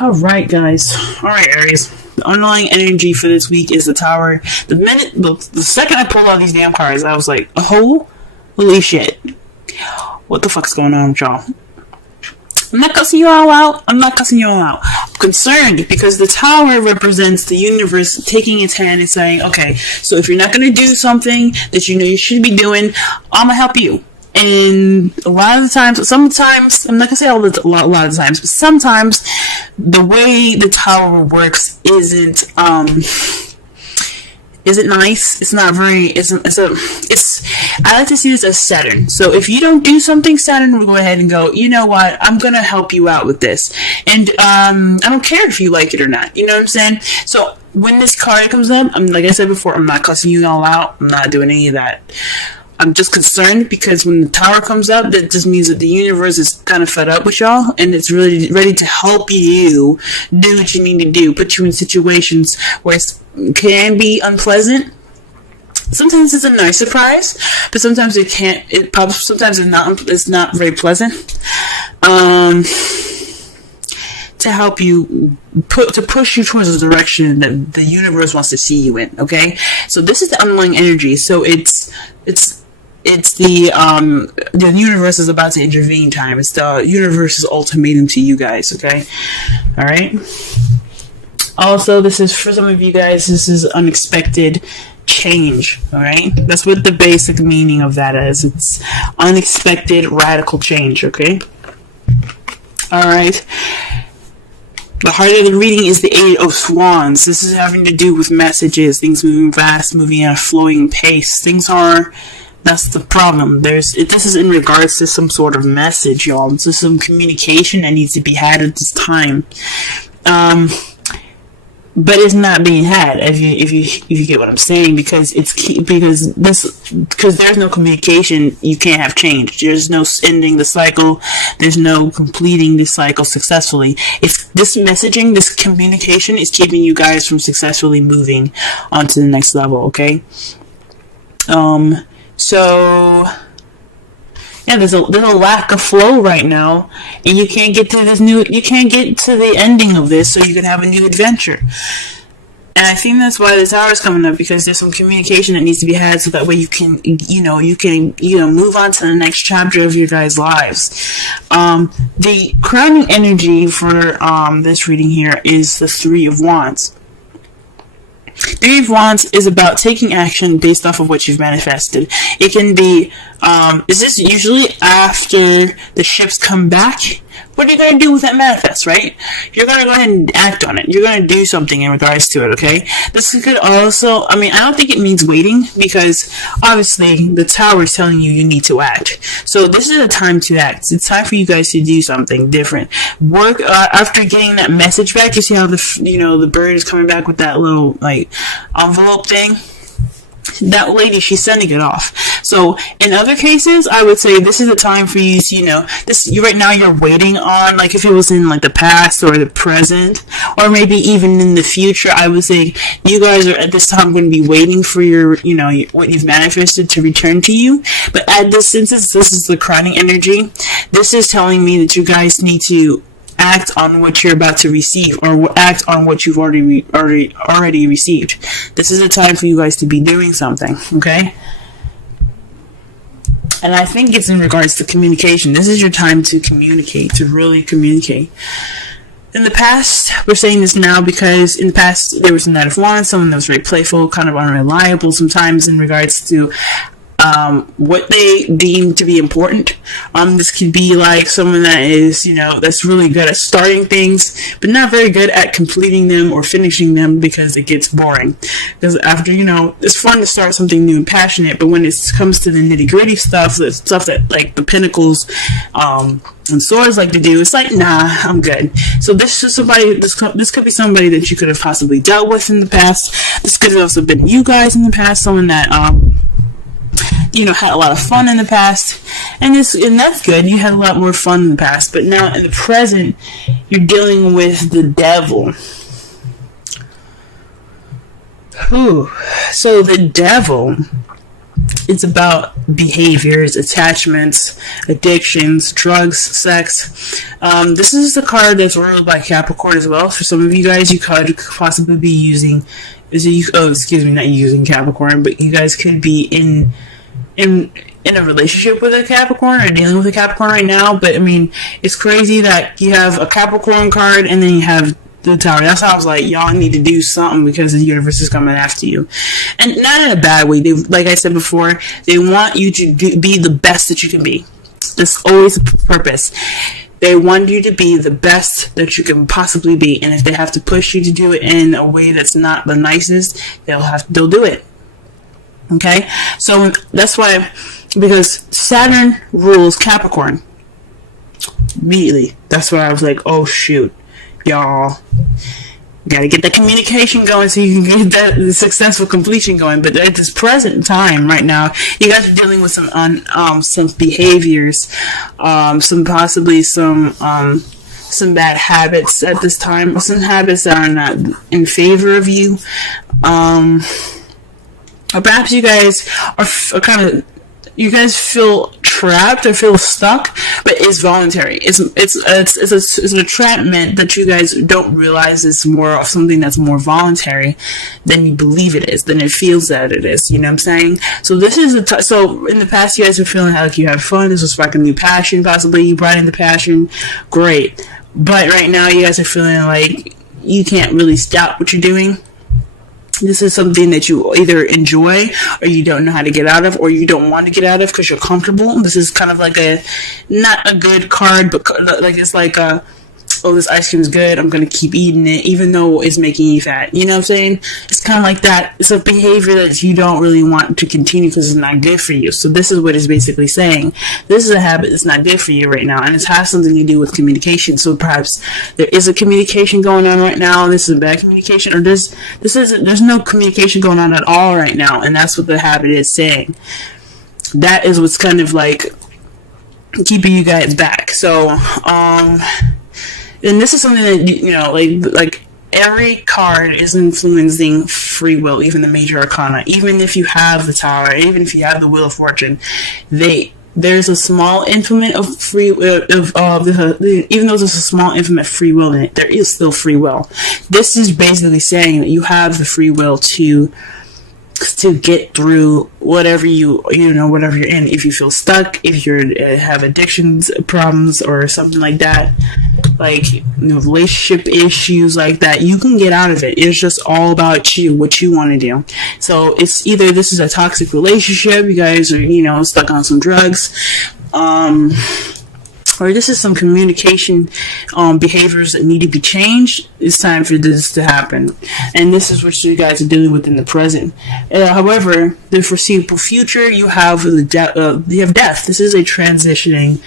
Alright, guys. Alright, Aries. The underlying energy for this week is the Tower. The second I pulled out these damn cards, I was like, oh, holy shit. What the fuck's going on with y'all? I'm not cussing you all out. I'm concerned because the Tower represents the universe taking its hand and saying, okay, so if you're not going to do something that you know you should be doing, I'm going to help you. And a lot of the times, sometimes, I'm not gonna say a lot of the times, but sometimes the way the Tower works isn't nice. It's not very, I like to see this as Saturn. So if you don't do something, Saturn will go ahead and go, you know what, I'm gonna help you out with this. And, I don't care if you like it or not. You know what I'm saying? So when this card comes up, like I said before, I'm not cussing you all out. I'm not doing any of that. I'm just concerned because when the Tower comes up, that just means that the universe is kind of fed up with y'all and it's really ready to help you do what you need to do, put you in situations where it can be unpleasant. Sometimes it's a nice surprise, but sometimes it can't. Sometimes it's not very pleasant. To help you to push you towards the direction that the universe wants to see you in. Okay, so this is the underlying energy. So it's the universe is about to intervene time. It's the universe's ultimatum to you guys. Okay, all right. Also, this is for some of you guys. This is unexpected change. All right, that's what the basic meaning of that is. It's unexpected radical change. Okay, all right. The heart of the reading is the Eight of Wands. This is having to do with messages, things moving fast, moving at a flowing pace. That's the problem. This is in regards to some sort of message, y'all. This is some communication that needs to be had at this time. But it's not being had, if you get what I'm saying, because there's no communication, you can't have change. There's no ending the cycle. There's no completing the cycle successfully. If this messaging, this communication is keeping you guys from successfully moving on to the next level, okay? So yeah, there's a lack of flow right now, and you can't get to the ending of this, so you can have a new adventure. And I think that's why the Tower is coming up, because there's some communication that needs to be had, so that way you can move on to the next chapter of your guys' lives. The crowning energy for this reading here is the Three of Wands. Three of Wands is about taking action based off of what you've manifested. It can be, is this usually after the ships come back? What are you going to do with that manifest, right? You're going to go ahead and act on it. You're going to do something in regards to it, okay? This could also, I don't think it means waiting, because obviously the Tower is telling you need to act. So this is a time to act. It's time for you guys to do something different. Work, after getting that message back, you see how the bird is coming back with that little, envelope thing? That lady, she's sending it off. So in other cases, I would say this is a time for you to, right now you're waiting on, if it was in the past or the present, or maybe even in the future, I would say you guys are at this time going to be waiting for your, what you've manifested to return to you. But since this is the crowning energy, this is telling me that you guys need to act on what you're about to receive, or act on what you've already received. This is a time for you guys to be doing something, okay? And I think it's in regards to communication. This is your time to communicate, to really communicate. In the past, we're saying this now because in the past there was a Knight of Wands, someone that was very playful, kind of unreliable sometimes in regards to what they deem to be important. This could be someone that is, that's really good at starting things, but not very good at completing them or finishing them, because it gets boring. Because after, it's fun to start something new and passionate, but when it comes to the nitty gritty stuff, the stuff that the Pentacles, and swords like to do, it's nah, I'm good. So this is somebody, this could be somebody that you could have possibly dealt with in the past. This could have also been you guys in the past, someone that, had a lot of fun in the past, and that's good. You had a lot more fun in the past, but now in the present, you're dealing with the devil. So the devil It's about behaviors, attachments, addictions, drugs, sex. This is the card that's ruled by Capricorn as well. For some of you guys, you could possibly be using, not using Capricorn, but you guys could be in a relationship with a Capricorn or dealing with a Capricorn right now. But I mean, it's crazy that you have a Capricorn card and then you have the Tower. That's how I was like, y'all need to do something because the universe is coming after you, and not in a bad way. They, like I said before, they want you to be the best that you can be. That's always the purpose. They want you to be the best that you can possibly be, and if they have to push you to do it in a way that's not the nicest, they'll do it. Okay, so that's why, because Saturn rules Capricorn. Immediately, that's why I was like, oh shoot. Y'all gotta get the communication going so you can get that successful completion going. But at this present time right now, you guys are dealing with some behaviors, some bad habits at this time, some habits that are not in favor of you, or perhaps you guys are kind of, you guys feel trapped or feel stuck, but it's voluntary. It's an entrapment that you guys don't realize is more of something that's more voluntary than you believe it is, than it feels that it is. You know what I'm saying? So this is so in the past, you guys are feeling like you had fun. This was like a new passion, possibly you brought in the passion. Great, but right now you guys are feeling like you can't really stop what you're doing. This is something that you either enjoy or you don't know how to get out of, or you don't want to get out of because you're comfortable. This is kind of like not a good card, but like it's like oh, this ice cream is good, I'm going to keep eating it, even though it's making you fat. You know what I'm saying? It's kind of like that. It's a behavior that you don't really want to continue because it's not good for you. So this is what it's basically saying. This is a habit that's not good for you right now, and it has something to do with communication. So perhaps there is a communication going on right now. This is a bad communication, or there's no communication going on at all right now, and that's what the habit is saying. That is what's kind of like keeping you guys back. So, and this is something that, you know, like every card is influencing free will, even the major arcana. Even if you have the Tower, even if you have the Wheel of Fortune, there's a small influence of free will, even though there's a small influence of free will in it, there is still free will. This is basically saying that you have the free will to get through whatever whatever you're in. If you feel stuck, if you have addictions problems or something like that, like, you know, relationship issues like that, you can get out of it. It's just all about you, what you want to do. So it's either this is a toxic relationship, you guys are, you know, stuck on some drugs, or this is some communication behaviors that need to be changed. It's time for this to happen, and this is what you guys are dealing with in the present. However, the foreseeable future, you have death. This is a transitioning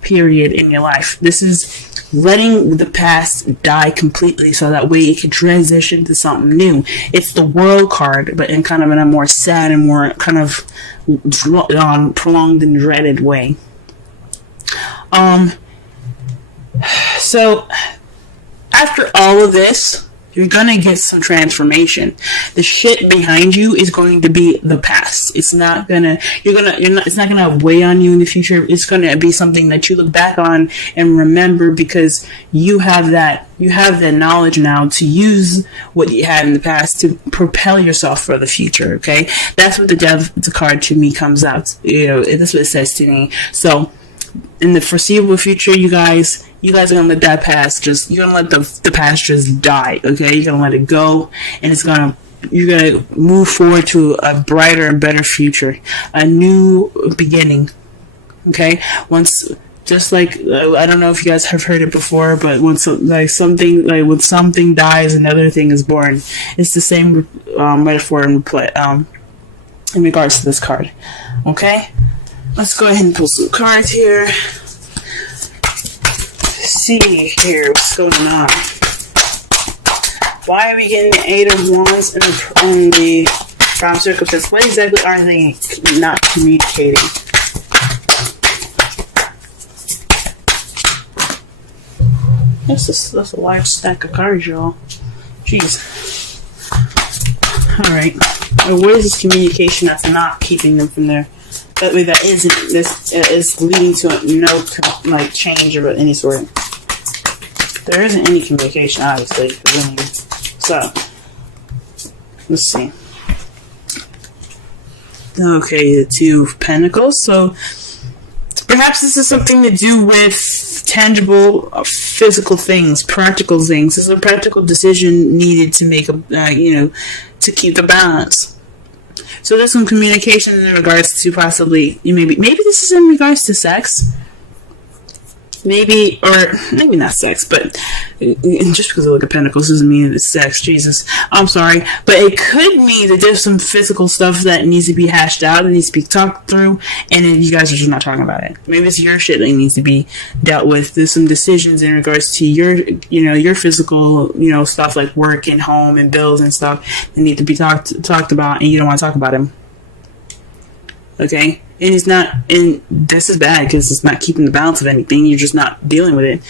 period in your life. This is letting the past die completely so that way it can transition to something new. It's the World card, but in kind of a more sad and more kind of prolonged and dreaded way. So after all of this, you're gonna get some transformation. The shit behind you is going to be the past. It's not gonna, it's not gonna weigh on you in the future. It's gonna be something that you look back on and remember, because you have that knowledge now to use what you had in the past to propel yourself for the future. Okay, that's what the card to me comes out. You know, that's what it says to me. So in the foreseeable future, you guys are gonna let that past you're gonna let the past just die. Okay, you're gonna let it go, and you're gonna move forward to a brighter and better future, a new beginning. Okay, just like, I don't know if you guys have heard it before, but when something dies, another thing is born. It's the same metaphor in regards to this card. Okay, let's go ahead and pull some cards here. See here what's going on. Why are we getting the Eight of Wands in the Prime Circumstance? What exactly are they not communicating? That's a large stack of cards, y'all. Jeez. Alright. Or what is this communication that's not keeping them from there? That way, that isn't, this is leading to no, like, change of any sort. There isn't any communication, obviously. So, let's see. Okay, the Two of Pentacles. So, perhaps this is something to do with tangible, physical things, practical things. There's a practical decision needed to make to keep the balance. So there's some communication in regards to possibly, maybe this is in regards to sex. Maybe not sex, but just because I look at pentacles doesn't mean it's sex. Jesus, I'm sorry, but it could mean that there's some physical stuff that needs to be hashed out, that needs to be talked through, and then you guys are just not talking about it. Maybe it's your shit that needs to be dealt with. There's some decisions in regards to your physical, stuff like work and home and bills and stuff that need to be talked about, and you don't want to talk about them. Okay. And it's not, and this is bad because it's not keeping the balance of anything. You're just not dealing with it.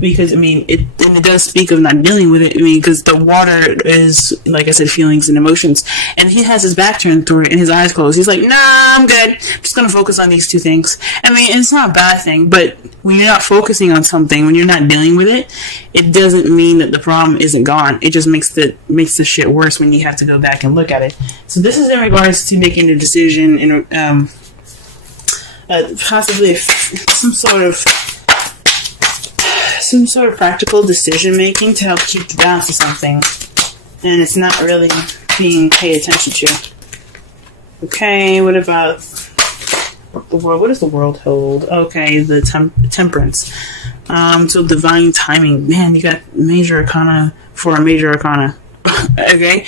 Because, it does speak of not dealing with it. Because the water is, like I said, feelings and emotions. And he has his back turned toward it and his eyes closed. He's like, nah, I'm good. I'm just going to focus on these two things. It's not a bad thing, but when you're not focusing on something, when you're not dealing with it, it doesn't mean that the problem isn't gone. It just makes the shit worse when you have to go back and look at it. So this is in regards to making a decision in, possibly some sort of practical decision making to help keep the balance of something, and it's not really being paid attention to. Okay, what about the world? What does the world hold? Okay, the temperance. So divine timing. Man, you got major arcana for a major arcana. Okay,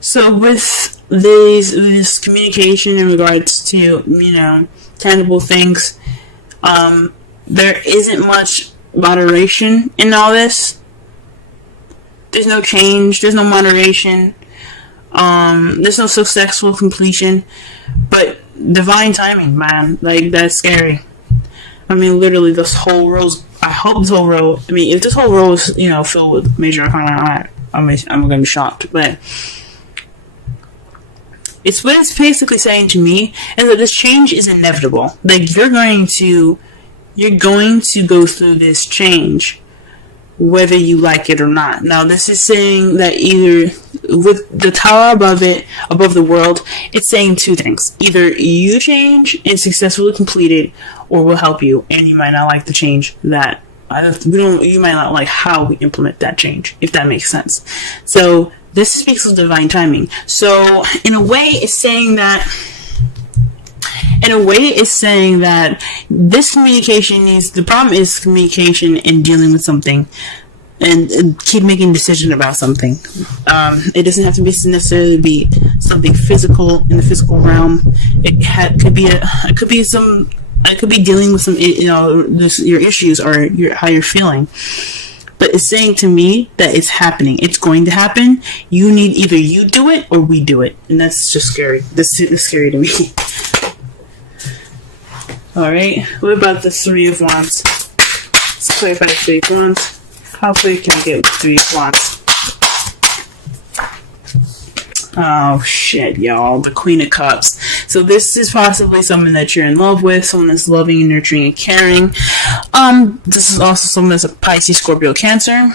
So with this communication in regards to, tangible things, there isn't much moderation in all this. There's no change, there's no moderation, there's no successful completion, but divine timing, man, like, that's scary. Literally, this whole row, I hope this whole row, if this whole row is, filled with major arcana, I'm gonna be shocked, but it's what it's basically saying to me is that this change is inevitable. Like, you're going to go through this change, whether you like it or not. Now, this is saying that either with the tower above the world, it's saying two things. Either you change and successfully complete it, or we'll help you, and you might not like the change that you might not like how we implement that change, if that makes sense. So this speaks of divine timing. So in a way, it's saying that this communication the problem is communication and dealing with something, and keep making decisions about something. It doesn't have to necessarily be something physical in the physical realm. It could be dealing with some, your issues or how you're feeling. But it's saying to me that it's happening. It's going to happen. Either you do it or we do it. And that's just scary. This is scary to me. Alright. What about the Three of Wands? Let's clarify the Three of Wands. How quick can I get with Three of Wands? Oh shit, y'all. The Queen of Cups. So this is possibly someone that you're in love with, someone that's loving and nurturing and caring. This is also someone that's a Pisces, Scorpio, Cancer.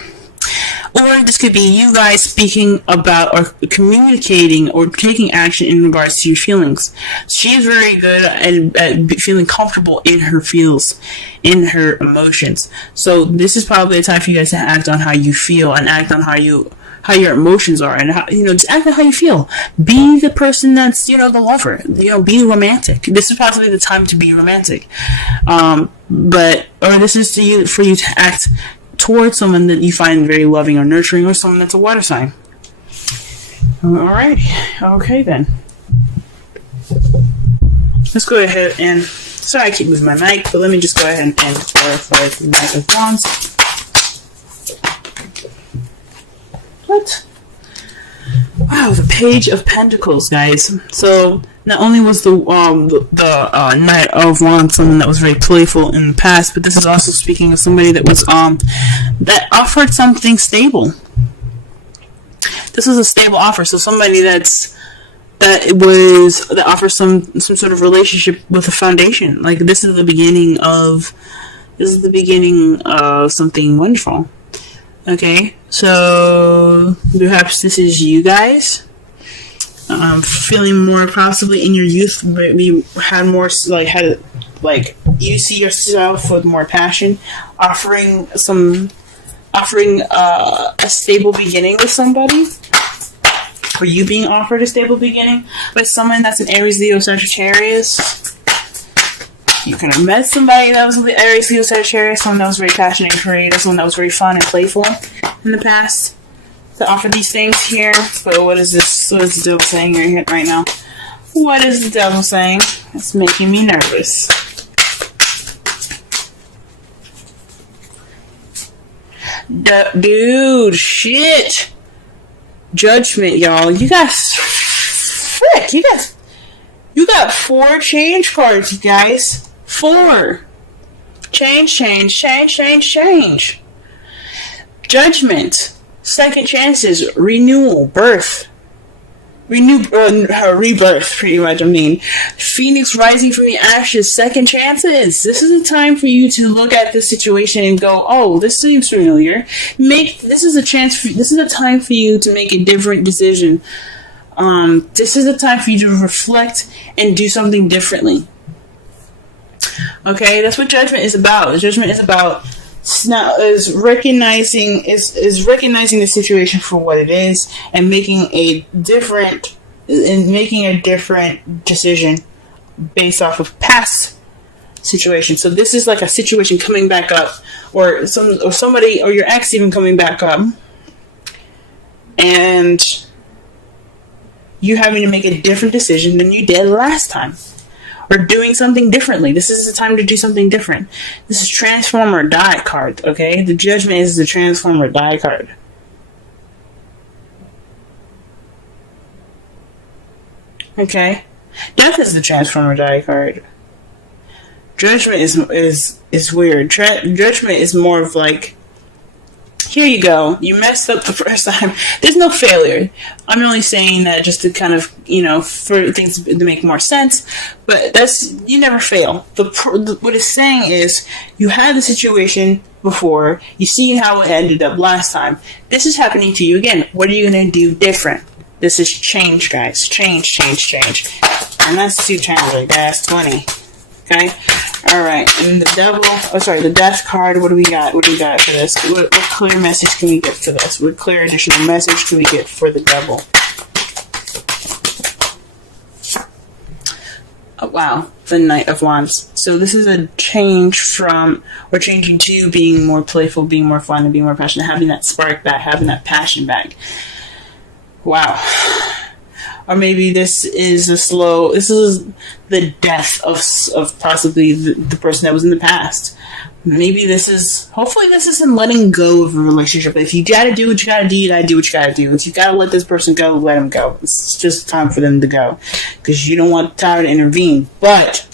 Or this could be you guys speaking about or communicating or taking action in regards to your feelings. She's very good at feeling comfortable in her feels, in her emotions. So this is probably a time for you guys to act on how you feel and act on how your emotions are, and how, just act on how you feel. Be the person that's, the lover. Be romantic. This is possibly the time to be romantic. Or this is for you to act towards someone that you find very loving or nurturing, or someone that's a water sign. Alright. Okay then. Let's go ahead and, sorry I keep moving my mic, but let me just go ahead and clarify the Knight of Wands. What? Wow. Wow, the Page of Pentacles, guys. So not only was the Knight of Wands someone that was very playful in the past, but this is also speaking of somebody that was that offered something stable. This was a stable offer, so somebody that offers some sort of relationship with a foundation. Like this is the beginning of something wonderful. Okay, so perhaps this is you guys. Feeling more possibly in your youth, you had more you see yourself with more passion, offering a stable beginning with somebody, or you being offered a stable beginning with someone that's an Aries, Leo, Sagittarius. You could have met somebody that was an Aries, Leo, Sagittarius, someone that was very passionate and creative, someone that was very fun and playful in the past to offer these things here. But what is this? What is the devil saying right now? What is the devil saying? It's making me nervous. Dude, shit. Judgment, y'all. You got 4 change cards, you guys. 4. Change. Judgment. Second chances. Renewal. Birth. Rebirth, pretty much. I mean, Phoenix rising from the ashes. Second chances. This is a time for you to look at the situation and go, "Oh, this seems familiar." This is a time for you to make a different decision. This is a time for you to reflect and do something differently. Okay, that's what judgment is about. Judgment is about recognizing the situation for what it is and making a different decision based off of past situations. So this is like a situation coming back up, or somebody or your ex even coming back up, and you having to make a different decision than you did last time, or doing something differently. This is the time to do something different. This is transform or die card, okay? The Judgment is the transform or die card. Okay? Death is the transform or die card. Judgment is weird. Judgment is more of like, here you go. You messed up the first time. There's no failure. I'm only saying that just to kind of, for things to make more sense. But you never fail. What it's saying is, you had the situation before. You see how it ended up last time. This is happening to you again. What are you going to do different? This is change, guys. Change. And that's 2 times, that's 20. Okay? Alright, and the death card, what do we got? What do we got for this? What clear message can we get for this? What clear additional message can we get for the devil? Oh, wow, the Knight of Wands. So this is a change we're changing to being more playful, being more fun, and being more passionate, having that spark back, having that passion back. Wow. Or maybe this is the death of possibly the person that was in the past. Maybe hopefully this isn't letting go of a relationship. If you gotta do what you gotta do, you gotta do what you gotta do. If you gotta let this person go, let them go. It's just time for them to go. Because you don't want time to intervene. But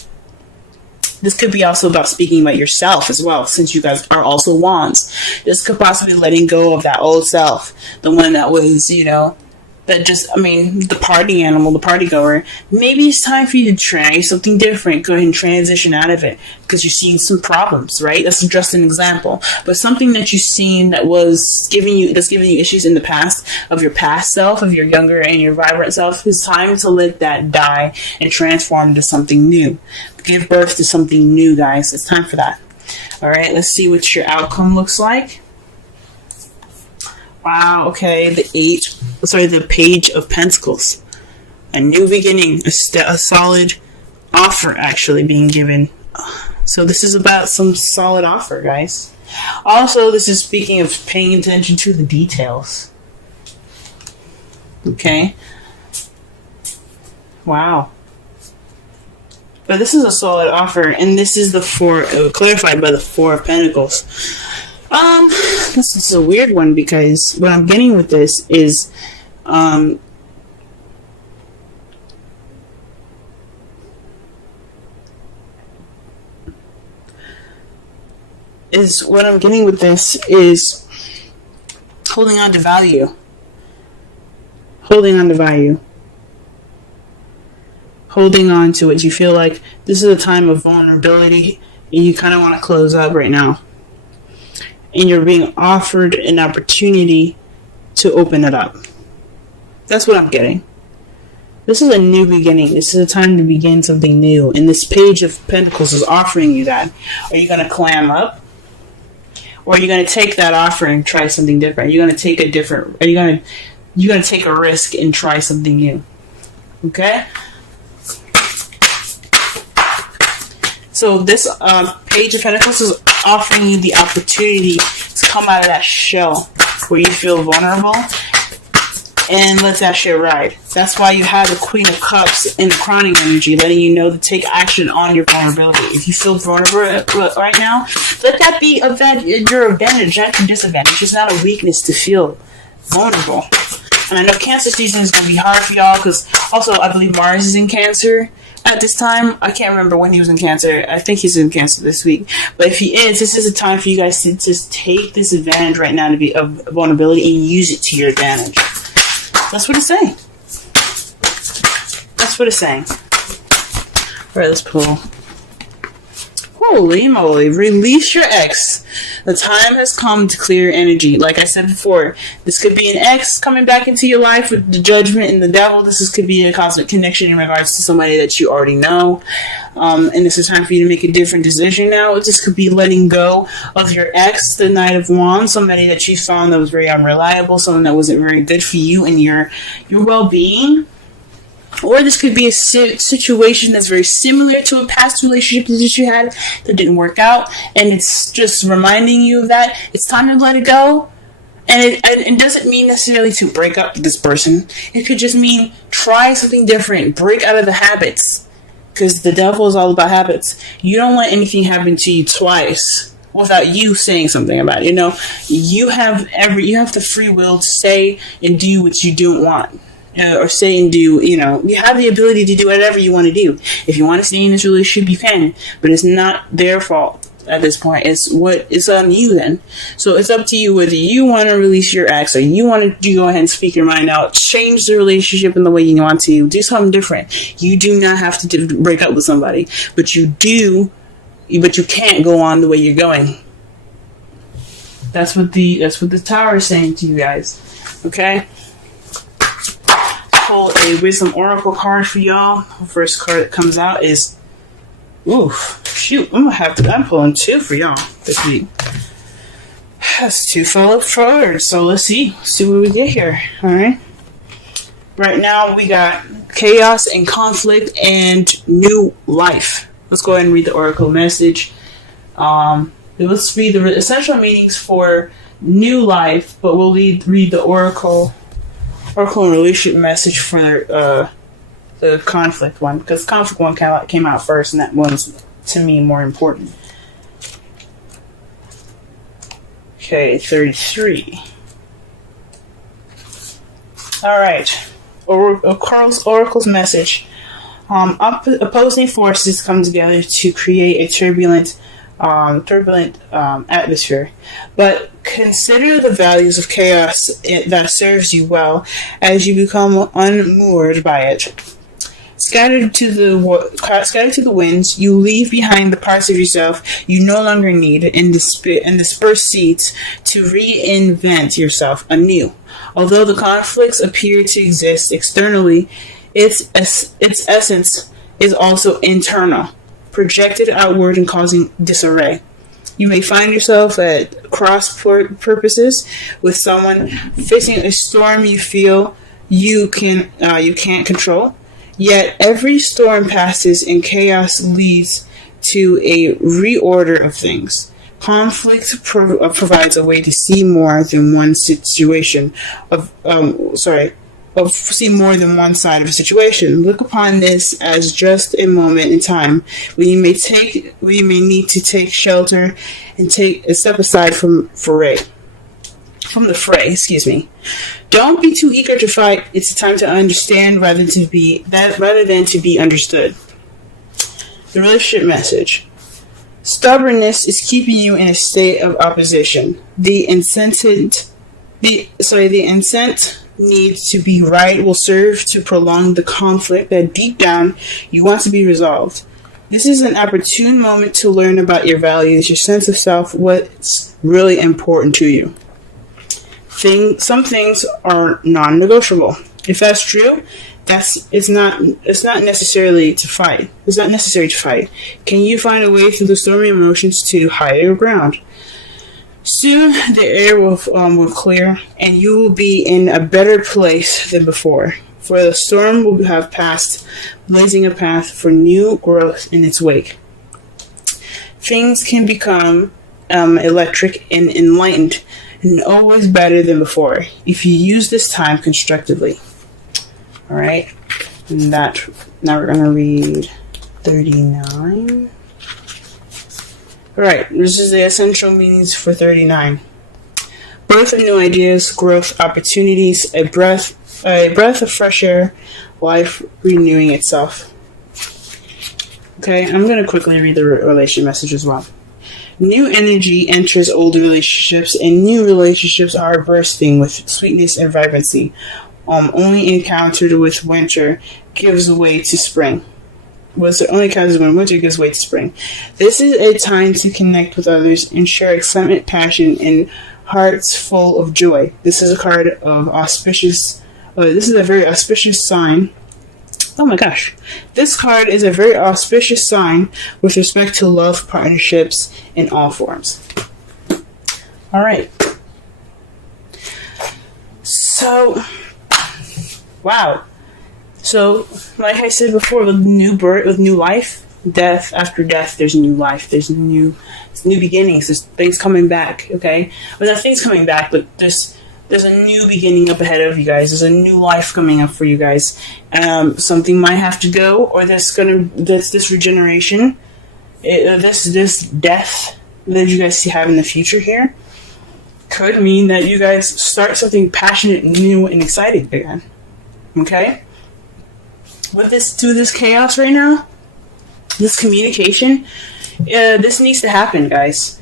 this could be also about speaking about yourself as well, since you guys are also wands. This could possibly be letting go of that old self. The one that was, the party animal, the party goer. Maybe it's time for you to try something different. Go ahead and transition out of it because you're seeing some problems, right? That's just an example. But something that you've seen that's giving you issues in the past, of your past self, of your younger and your vibrant self, it's time to let that die and transform into something new. Give birth to something new, guys. It's time for that. All right, let's see what your outcome looks like. Wow, okay, the Page of Pentacles. A new beginning, a solid offer actually being given. So this is about some solid offer, guys. Also, this is speaking of paying attention to the details. Okay. Wow. But this is a solid offer, and this is clarified by the 4 of Pentacles. This is a weird one because what I'm getting with this is, is what I'm getting with this is holding on to value. Holding on to value. Holding on to it. You feel like this is a time of vulnerability and you kind of want to close up right now. And you're being offered an opportunity to open it up. That's what I'm getting. This is a new beginning. This is a time to begin something new. And this Page of Pentacles is offering you that. Are you going to clam up? Or are you going to take that offer and try something different? Are you going to take a different... You're going to take a risk and try something new. Okay? So this Page of Pentacles is offering you the opportunity to come out of that shell where you feel vulnerable and let that shit ride. That's why you have the Queen of Cups in the crowning energy, letting you know to take action on your vulnerability. If you feel vulnerable right now, let that be your advantage, not your disadvantage. It's not a weakness to feel vulnerable. And I know Cancer season is going to be hard for y'all because also I believe Mars is in Cancer at this time. I can't remember when he was in Cancer. I think he's in Cancer this week. But if he is, this is a time for you guys to just take this advantage right now to be of vulnerability and use it to your advantage. That's what it's saying. That's what it's saying. Alright, let's pull. Holy moly. Release your ex. The time has come to clear energy. Like I said before, this could be an ex coming back into your life with the Judgment and the Devil. This could be a cosmic connection in regards to somebody that you already know. And this is time for you to make a different decision now. This could be letting go of your ex, the Knight of Wands, somebody that you found that was very unreliable, someone that wasn't very good for you and your well-being. Or this could be a situation that's very similar to a past relationship that you had that didn't work out. And it's just reminding you of that. It's time to let it go. And it doesn't mean necessarily to break up with this person. It could just mean try something different. Break out of the habits. Because the Devil is all about habits. You don't let anything happen to you twice without you saying something about it. You know, you have the free will to say and do what you don't want. Or say and do, you have the ability to do whatever you want to do. If you want to stay in this relationship, you can. But it's not their fault at this point. It's on you then. So it's up to you whether you want to release your ex or you want to go ahead and speak your mind out. Change the relationship in the way you want to. Do something different. You do not have to break up with somebody. But you can't go on the way you're going. That's what the Tower is saying to you guys. Okay? Pull a Wisdom Oracle card for y'all. The first card that comes out is, I'm pulling two for y'all this week. That's two fell forward. So let's see what we get here. All right. Right now we got chaos and conflict and new life. Let's go ahead and read the Oracle message. Let's read the essential meanings for new life, but we'll read the Oracle and relationship message for the conflict one, because conflict one came out first, and that one's to me more important. Okay, 33. All right, Oracle's message. Opposing forces come together to create a turbulent atmosphere, but consider the values of chaos that serves you well as you become unmoored by it. Scattered to the winds, you leave behind the parts of yourself you no longer need and disperse seeds to reinvent yourself anew. Although the conflicts appear to exist externally, its essence is also internal, projected outward and causing disarray. You may find yourself at cross purposes with someone facing a storm you feel you can't control. Yet every storm passes and chaos leads to a reorder of things. Conflict provides a way to see more than one situation see more than one side of a situation. Look upon this as just a moment in time when you may need to take shelter and take a step aside from the fray. Don't be too eager to fight. It's a time to understand rather than to be understood. The relationship message. Stubbornness is keeping you in a state of opposition. The incent needs to be right will serve to prolong the conflict that deep down you want to be resolved. This is an opportune moment to learn about your values, your sense of self, what's really important to you. Some things are non-negotiable. If that's true, it's not necessarily to fight. It's not necessary to fight. Can you find a way through the stormy emotions to higher ground? Soon the air will clear, and you will be in a better place than before. For the storm will have passed, blazing a path for new growth in its wake. Things can become electric and enlightened, and always better than before, if you use this time constructively. Alright, and now we're going to read 39. Alright, this is the essential meanings for 39. Birth of new ideas, growth, opportunities, a breath of fresh air, life renewing itself. Okay, I'm going to quickly read the relation message as well. New energy enters old relationships, and new relationships are bursting with sweetness and vibrancy. Only encountered with winter gives way to spring. Only encounters when winter gives way to spring. This is a time to connect with others and share excitement, passion, and hearts full of joy. This is a card of auspicious. This is a very auspicious sign. Oh my gosh. This card is a very auspicious sign with respect to love, partnerships in all forms. Alright. So, wow. So, like I said before, with new birth, with new life, death after death, there's new life. There's new beginnings. There's things coming back, okay? Well, not things coming back, but there's a new beginning up ahead of you guys. There's a new life coming up for you guys. Something might have to go, or this regeneration, this death that you guys have in the future here could mean that you guys start something passionate, new, and exciting again. Okay? With this chaos right now, this communication, this needs to happen, guys.